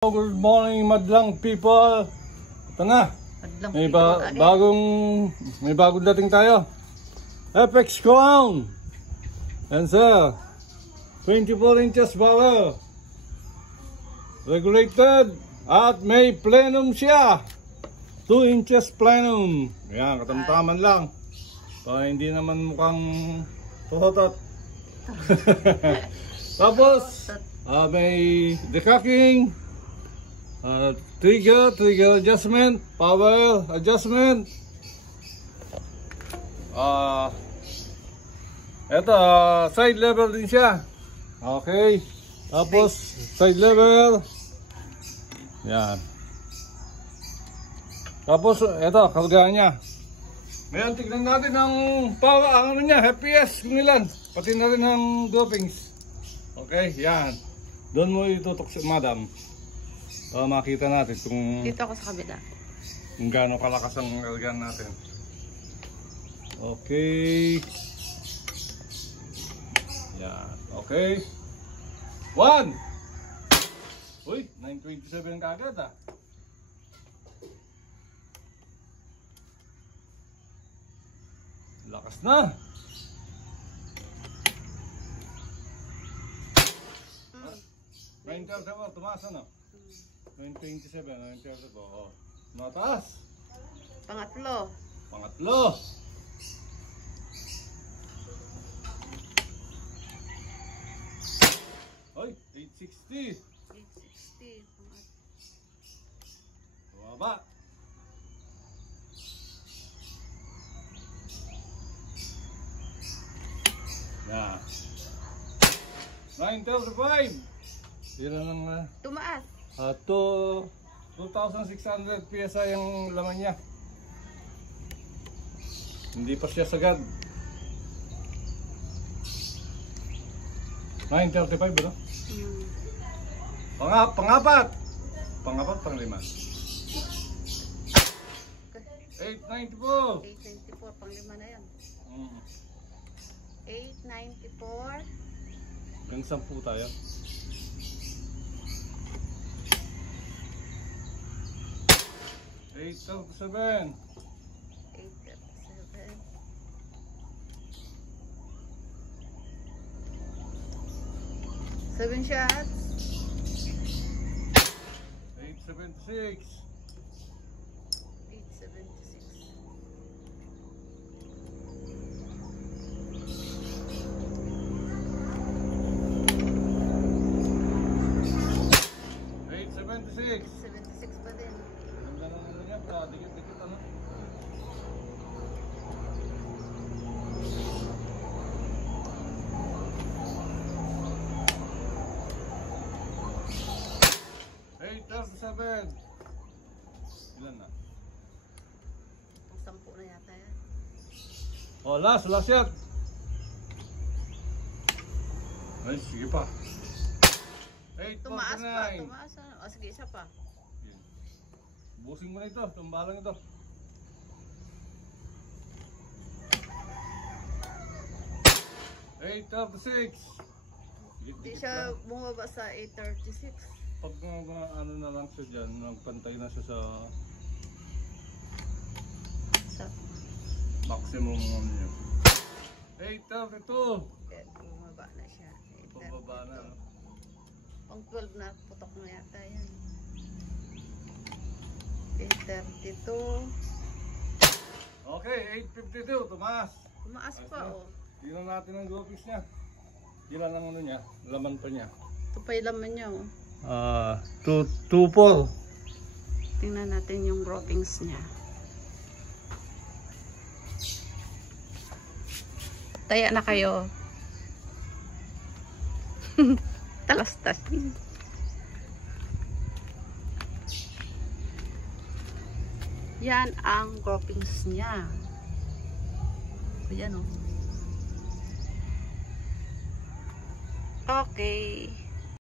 Good morning, madlang people. Ito na. May bagong dating tayo. Apex Crown. Yan sir. 24 inches power. Regulated. At may plenum siya. 2 inches plenum. Yan, katamtaman lang. Para hindi naman mukhang totot. Tapos, may decocking. Trigger adjustment, power adjustment. Ito, side level din siya. Okay. Tapos, side level. Yan. Tapos, ito, kargaan niya. Ngayon, tignan natin ang power, ang ano niya, FPS kung ilan. Pati na rin ang droppings. Okay, yan. Doon mo itutok si madam. Makita natin kung dito ako sa kabila. Kung gaano kalakas ang kargaan natin. Okay. Yan. Okay. 1. Uy, 927 kagad ah. Lakas na. Painter mo, tumaas ano? 927, 930 ko. Oh. Mataas. Pangatlo. Hoy, 860. 860. Bumaba. Yeah. 935. Sila ng tumaas. 2,600 PSI yung laman niya. Hindi pa siya sagad. 935 ano? Pangapat, panglima. 894. 894, panglima na yan. 894. Hanggang 10 tayo. 837. 837. 7 shots. 876. 876. 876. 76 pa din. Dikit-dikit ano? Hey, 37. Ilan na? Ang 10 na yata yan. Oh, last shot. Ay, sige pa. 849. Tumaas pa, tumaas. O, sige, isa pa. Busing mo na ito, tumbalang ito. 836. Hindi siya bumaba sa 836. Pag ano na lang siya dyan, nagpantay na siya sa maximum niya. 832. Kaya bumaba na siya. Pababa na. Pang 12 na, putok na yata yan. 832. Okay, 852. Tumaas. Tumaas pa oh. Tingnan natin ang graphics niya. Tingnan ang ano niya, laman pa niya. Ito pa yung laman niya oh. 2.4. Tingnan natin yung groupings niya. Taya na kayo. Talastas. Yan ang groupings niya. Ayan oh. Okay.